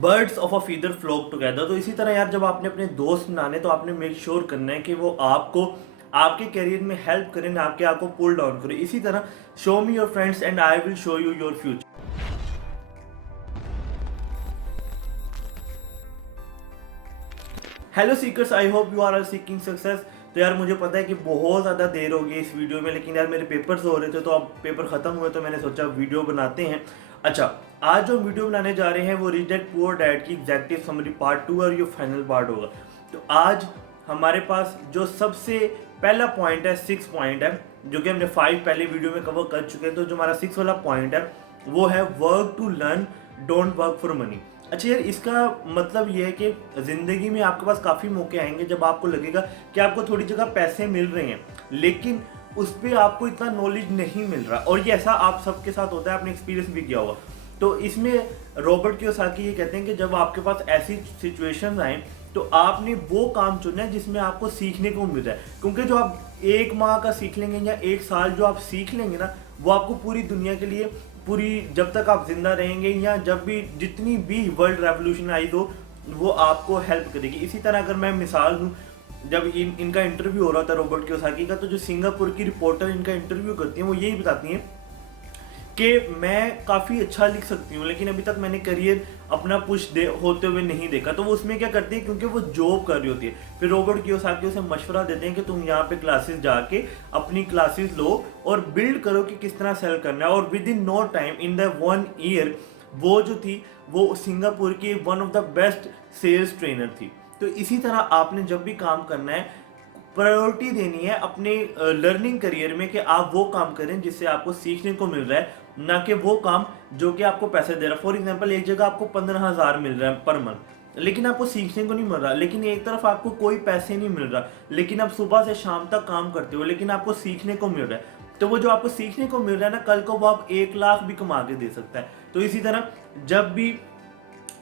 Birds of a feather flock together. तो इसी तरह यार जब आपने अपने दोस्त बनाने तो आपने मेक श्योर करना है कि वो आपको आपके करियर में हेल्प करें, ना आपके आपको पुल डाउन करें। इसी तरह show me your friends and I will show you your future. Hello seekers, I hope you are seeking success. तो यार मुझे पता है कि बहुत ज़्यादा देर हो गई इस वीडियो में, लेकिन यार मेरे पेपर्स हो रहे थे तो अब पेपर ख़त्म हुए तो मैंने सोचा वीडियो बनाते हैं। अच्छा, आज जो वीडियो बनाने जा रहे हैं वो रिच डैड पुअर डैड की एग्जैक्टिव समरी पार्ट 2 और ये फाइनल पार्ट होगा। तो आज हमारे पास जो सबसे पहला पॉइंट है, 6 पॉइंट है, जो कि हमने 5 पहले वीडियो में कवर कर चुके हैं। तो जो हमारा 6 वाला पॉइंट है वो है work to learn, don't work for money. अच्छा यार, इसका मतलब ये है कि ज़िंदगी में आपके पास काफ़ी मौके आएंगे जब आपको लगेगा कि आपको थोड़ी जगह पैसे मिल रहे हैं, लेकिन उस पर आपको इतना नॉलेज नहीं मिल रहा। और ये ऐसा आप सबके साथ होता है, आपने एक्सपीरियंस भी किया होगा। तो इसमें रॉबर्ट कियोसाकी ये कहते हैं कि जब आपके पास ऐसी सिचुएशंस आए तो आपने वो काम चुनना है जिसमें आपको सीखने को मिल रहा है। क्योंकि जो आप 1 माह का सीख लेंगे या 1 साल जो आप सीख लेंगे ना, वो आपको पूरी दुनिया के लिए, पूरी जब तक आप जिंदा रहेंगे या जब भी जितनी भी वर्ल्ड रेवोल्यूशन आई हो, वो आपको हेल्प करेगी। इसी तरह अगर मैं मिसाल दूँ, जब इनका इंटरव्यू हो रहा था रॉबर्ट कियोसाकी का, तो जो सिंगापुर की रिपोर्टर इनका इंटरव्यू करती हैं वो यही बताती हैं कि मैं काफ़ी अच्छा लिख सकती हूँ, लेकिन अभी तक मैंने करियर अपना होते हुए नहीं देखा। तो वो उसमें क्या करती है, क्योंकि वो जॉब कर रही होती है, फिर रॉबर्ट कियोसाकी उसे मशवरा देते हैं कि तुम यहाँ पे क्लासेस जाके अपनी क्लासेस लो और बिल्ड करो कि किस तरह सेल करना है। और within no time, in the 1 year, वो जो थी वो सिंगापुर की one of the best sales trainer थी। तो इसी तरह आपने जब भी काम करना है, प्रायोरिटी देनी है अपने लर्निंग करियर में कि आप वो काम करें जिससे आपको सीखने को मिल रहा है, ना कि वो काम जो कि आपको पैसे दे रहा है। फॉर एग्जांपल, एक जगह आपको 15,000 मिल रहा है पर मंथ, लेकिन आपको सीखने को नहीं मिल रहा। लेकिन एक तरफ आपको कोई पैसे नहीं मिल रहा, लेकिन आप सुबह से शाम तक काम करते हो, लेकिन आपको सीखने को मिल रहा है। तो वो जो आपको सीखने को मिल रहा है ना, कल को वो आप 1 लाख भी कमा के दे सकता है। तो इसी तरह जब भी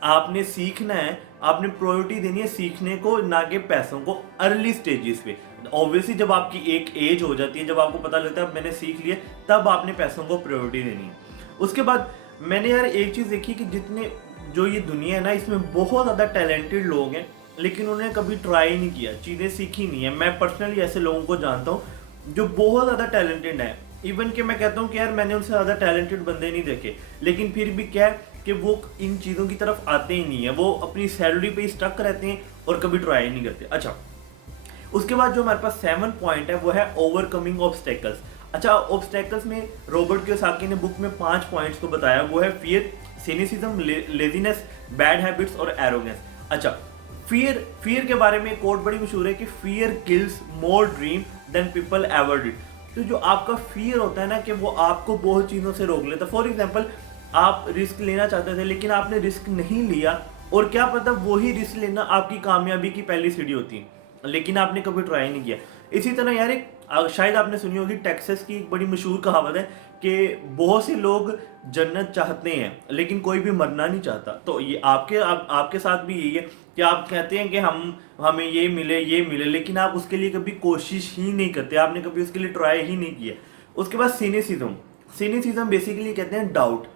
आपने सीखना है, आपने प्रायोरिटी देनी है सीखने को, ना कि पैसों को, अर्ली स्टेजेस पे। ऑब्वियसली जब आपकी एक एज हो जाती है, जब आपको पता लगता है मैंने सीख लिया, तब आपने पैसों को प्रायोरिटी देनी है। उसके बाद मैंने यार एक चीज़ देखी कि जितने जो ये दुनिया है ना, इसमें बहुत ज़्यादा टैलेंटेड लोग हैं, लेकिन उन्होंने कभी ट्राई नहीं किया, चीज़ें सीखी नहीं है। मैं पर्सनली ऐसे लोगों को जानता हूँ जो बहुत ज़्यादा टैलेंटेड हैं। इवन कि मैं कहता हूँ कि यार मैंने उनसे ज़्यादा टैलेंटेड बंदे नहीं देखे, लेकिन फिर भी क्या है कि वो इन चीज़ों की तरफ आते ही नहीं है। वो अपनी सैलरी पे ही स्टक रहते हैं और कभी ट्राई नहीं करते। अच्छा, उसके बाद जो हमारे पास 7 पॉइंट है वो है ओवरकमिंग ऑब्स्टेकल्स। अच्छा, ऑब्स्टेकल्स में रॉबर्ट कियोसाकी ने बुक में 5 पॉइंट्स को बताया। वो है fear, cynicism, laziness, bad habits और एरोगेंस। अच्छा, फियर के बारे में कोट बड़ी मशहूर है कि fear kills more dream than people ever did. तो जो आपका फियर होता है ना, कि वो आपको बहुत चीज़ों से रोक लेता है। फॉर एग्जाम्पल, आप रिस्क लेना चाहते थे लेकिन आपने रिस्क नहीं लिया, और क्या पता वही रिस्क लेना आपकी कामयाबी की पहली सीढ़ी होती है, लेकिन आपने कभी ट्राई नहीं किया। इसी तरह यार एक शायद आपने सुनी होगी, टेक्सास की एक बड़ी मशहूर कहावत है कि बहुत से लोग जन्नत चाहते हैं लेकिन कोई भी मरना नहीं चाहता। तो ये आपके साथ भी यही है कि आप कहते हैं कि हमें ये मिले, लेकिन आप उसके लिए कभी कोशिश ही नहीं करते, आपने कभी उसके लिए ट्राई ही नहीं किया। उसके बाद सिनिसिज्म बेसिकली कहते हैं डाउट।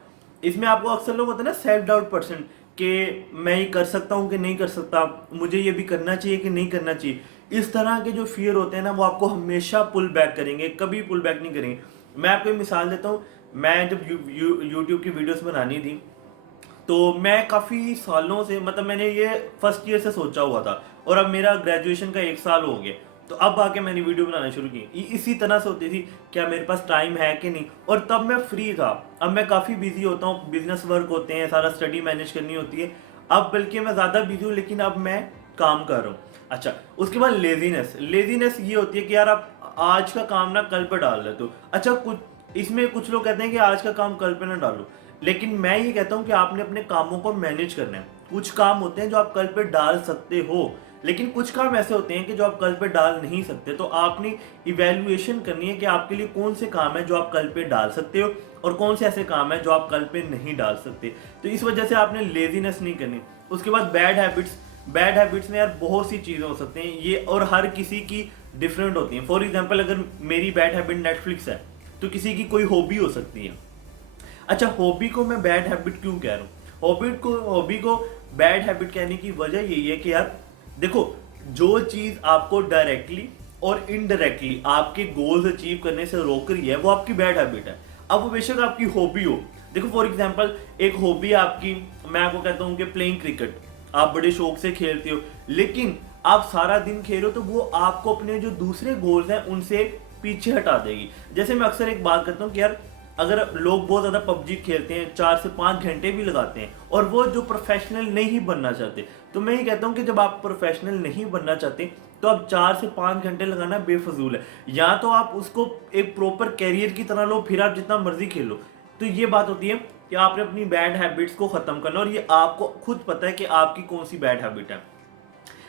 इसमें आपको अक्सर लोग होते हैं ना, सेल्फ डाउट पर्सन, कि मैं ये कर सकता हूँ कि नहीं कर सकता, मुझे ये भी करना चाहिए कि नहीं करना चाहिए। इस तरह के जो फियर होते हैं ना, वो आपको हमेशा पुल बैक करेंगे, कभी पुल बैक नहीं करेंगे। मैं आपको एक मिसाल देता हूँ। मैं जब यूट्यूब की वीडियोस बनानी थी, तो मैं काफ़ी सालों से, मतलब मैंने ये फर्स्ट ईयर से सोचा हुआ था, और अब मेरा ग्रेजुएशन का 1 साल हो गया, तो अब आके मैंने वीडियो बनाना शुरू की। इसी तरह से होती थी, क्या मेरे पास टाइम है कि नहीं, और तब मैं फ्री था। अब मैं काफ़ी बिजी होता हूँ, बिजनेस वर्क होते हैं, सारा स्टडी मैनेज करनी होती है। अब बल्कि मैं ज़्यादा बिजी हूँ, लेकिन अब मैं काम कर रहा हूँ। अच्छा, उसके बाद लेजीनेस ये होती है कि यार आप आज का काम ना कल पर डाल देते हो। अच्छा, कुछ लोग कहते हैं कि आज का काम कल पे ना डालो, लेकिन मैं ये कहता हूँ कि आपने अपने कामों को मैनेज करना है। कुछ काम होते हैं जो आप कल पे डाल सकते हो, लेकिन कुछ काम ऐसे होते हैं कि जो आप कल पे डाल नहीं सकते। तो आपने इवैल्यूएशन करनी है कि आपके लिए कौन से काम है जो आप कल पे डाल सकते हो, और कौन से ऐसे काम है जो आप कल पे नहीं डाल सकते। तो इस वजह से आपने लेजीनेस नहीं करनी। उसके बाद बैड हैबिट्स में यार बहुत सी चीज़ें हो सकती हैं ये, और हर किसी की डिफरेंट होती हैं। फॉर एग्जाम्पल, अगर मेरी बैड हैबिट नेटफ्लिक्स है, तो किसी की कोई हॉबी हो सकती है। अच्छा, हॉबी को मैं बैड हैबिट क्यों कह रहा हूँ? हॉबी को बैड हैबिट कहने की वजह यही है कि यार देखो, जो चीज आपको डायरेक्टली और इनडायरेक्टली आपके गोल्स अचीव करने से रोक रही है वो आपकी बैड हैबिट है। अब वो बेशक आपकी हॉबी हो। देखो फॉर एग्जांपल एक हॉबी आपकी, मैं आपको कहता हूँ कि प्लेइंग क्रिकेट, आप बड़े शौक से खेलते हो, लेकिन आप सारा दिन खेल रहे हो, तो वो आपको अपने जो दूसरे गोल्स हैं उनसे पीछे हटा देगी। जैसे मैं अक्सर एक बात करता हूँ कि यार अगर लोग बहुत ज़्यादा पबजी खेलते हैं, 4 से 5 घंटे भी लगाते हैं, और वो जो प्रोफेशनल नहीं बनना चाहते, तो मैं ये कहता हूँ कि जब आप प्रोफेशनल नहीं बनना चाहते तो आप 4 से 5 घंटे लगाना बेफजूल है। या तो आप उसको एक प्रॉपर कैरियर की तरह लो, फिर आप जितना मर्जी खेलो। तो ये बात होती है कि आपने अपनी बैड हैबिट्स को ख़त्म करना, और ये आपको खुद पता है कि आपकी कौन सी बैड हैबिट है।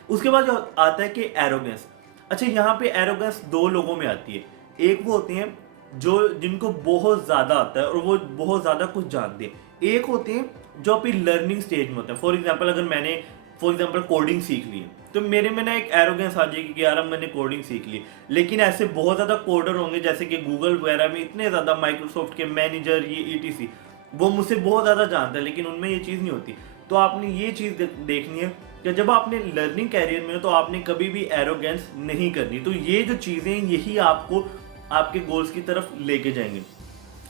उसके बाद जो आता है कि एरोगेंस। अच्छा, यहाँ पे एरोगेंस दो लोगों में आती है। एक वो होते हैं जो जिनको बहुत ज़्यादा आता है और वो बहुत ज़्यादा कुछ जानते हैं। एक होते हैं जो अपनी लर्निंग स्टेज में होते हैं। फॉर एग्जाम्पल अगर मैंने कोडिंग सीख ली है, तो मेरे में ना एक एरोगेंस आ जाएगी कि यार अब मैंने कोडिंग सीख ली। लेकिन ऐसे बहुत ज़्यादा कोडर होंगे, जैसे कि गूगल वगैरह में इतने ज़्यादा, माइक्रोसॉफ्ट के मैनेजर, ये ईटीसी, वो मुझसे बहुत ज़्यादा जानते हैं, लेकिन उनमें ये चीज़ नहीं होती। तो आपने ये चीज़ देखनी है कि जब आपने लर्निंग कैरियर में हो तो आपने कभी भी एरोगेंस नहीं करनी। तो ये जो चीज़ें यही आपको आपके गोल्स की तरफ लेके जाएंगे।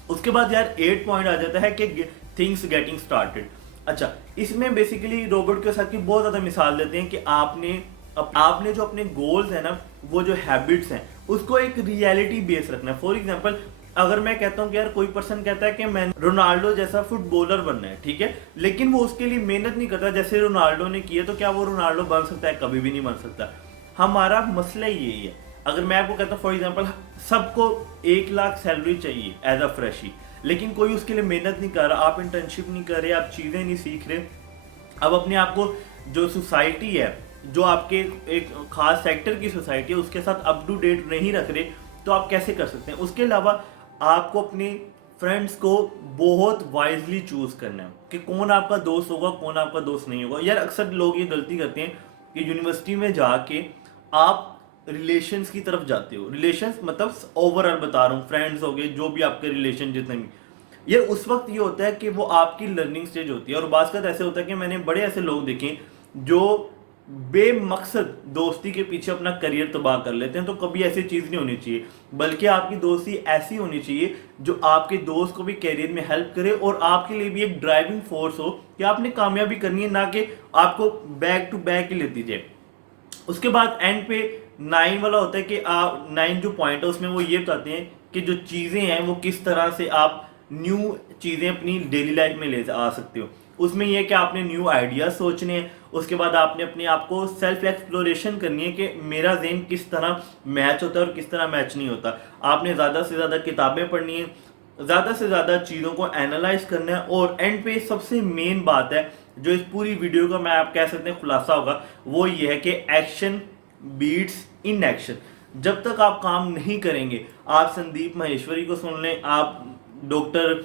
उसके बाद यार 8 पॉइंट आ जाता है कि थिंग्स गेटिंग स्टार्टेड। अच्छा, इसमें बेसिकली रॉबर्ट कियोसाकी बहुत ज़्यादा मिसाल देते हैं कि आपने जो अपने गोल्स है ना, वो जो हैबिट्स हैं, उसको एक रियलिटी बेस रखना है। फॉर एग्जांपल अगर मैं कहता हूँ कि यार कोई पर्सन कहता है कि मैं रोनाल्डो जैसा फुटबॉलर बनना है, ठीक है, लेकिन वो उसके लिए मेहनत नहीं करता जैसे रोनाल्डो ने की है, तो क्या वो रोनाल्डो बन सकता है? कभी भी नहीं बन सकता। हमारा मसला यही है। अगर मैं आपको कहता हूँ फॉर एग्जांपल सबको 1 लाख सैलरी चाहिए एज अ फ्रेशी, लेकिन कोई उसके लिए मेहनत नहीं कर रहा, आप इंटर्नशिप नहीं कर रहे, आप चीज़ें नहीं सीख रहे, अब अपने आप को जो सोसाइटी है, जो आपके एक खास सेक्टर की सोसाइटी है, उसके साथ अप टू डेट नहीं रख रहे, तो आप कैसे कर सकते हैं? उसके अलावा आपको अपने फ्रेंड्स को बहुत वाइजली चूज करना है कि कौन आपका दोस्त होगा, कौन आपका दोस्त नहीं होगा। यार अक्सर लोग ये गलती करते हैं कि यूनिवर्सिटी में जाके आप रिलेशंस की तरफ जाते हो। रिलेशंस मतलब ओवरऑल बता रहा हूँ, फ्रेंड्स हो गए, जो भी आपके रिलेशन जितने भी, ये उस वक्त ये होता है कि वो आपकी लर्निंग स्टेज होती है। और बात ऐसे होता है कि मैंने बड़े ऐसे लोग देखे जो बेमकसद दोस्ती के पीछे अपना करियर तबाह कर लेते हैं। तो कभी ऐसी चीज़ नहीं होनी चाहिए, बल्कि आपकी दोस्ती ऐसी होनी चाहिए जो आपके दोस्त को भी करियर में हेल्प करे और आपके लिए भी एक ड्राइविंग फोर्स हो कि आपने कामयाबी करनी है, ना कि आपको बैक टू बैक ही लेती जाए। उसके बाद एंड पे 9 वाला होता है कि आप 9 जो पॉइंट है उसमें वो ये बताते हैं कि जो चीज़ें हैं वो किस तरह से आप न्यू चीज़ें अपनी डेली लाइफ में ले आ सकते हो। उसमें यह कि आपने न्यू आइडियाज सोचने हैं। उसके बाद आपने अपने आप को सेल्फ एक्सप्लोरेशन करनी है कि मेरा जेन किस तरह मैच होता है और किस तरह मैच नहीं होता। आपने ज़्यादा से ज़्यादा किताबें पढ़नी है, ज़्यादा से ज़्यादा चीज़ों को एनालाइज करना है। और एंड पे सबसे मेन बात है जो इस पूरी वीडियो का मैं आप कह सकते हैं खुलासा होगा, वो ये है कि एक्शन बीट्स इन एक्शन। जब तक आप काम नहीं करेंगे, आप संदीप माहेश्वरी को सुन लें, आप डॉक्टर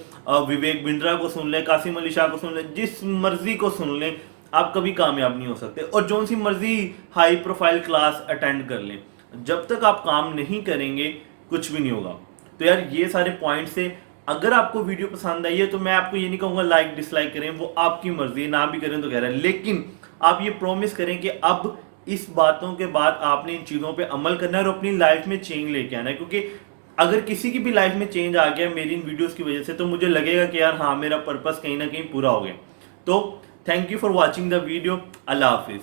विवेक बिंद्रा को सुन लें, कासिम अली शाह को सुन लें, जिस मर्जी को सुन लें, आप कभी कामयाब नहीं हो सकते। और जो सी मर्जी हाई प्रोफाइल क्लास अटेंड कर लें, जब तक आप काम नहीं करेंगे कुछ भी नहीं होगा। तो यार ये सारे पॉइंट्स से, अगर आपको वीडियो पसंद आई है तो मैं आपको ये नहीं कहूँगा लाइक डिसलाइक करें, वो आपकी मर्जी है, ना भी करें तो कह रहा है, लेकिन आप ये प्रॉमिस करें कि अब इस बातों के बाद आपने इन चीज़ों पे अमल करना है और अपनी लाइफ में चेंज लेके आना है। क्योंकि अगर किसी की भी लाइफ में चेंज आ गया मेरी इन वीडियोस की वजह से, तो मुझे लगेगा कि यार हाँ, मेरा पर्पस कहीं ना कहीं पूरा हो गया। तो thank you for watching the video. अल्लाह हाफिज़।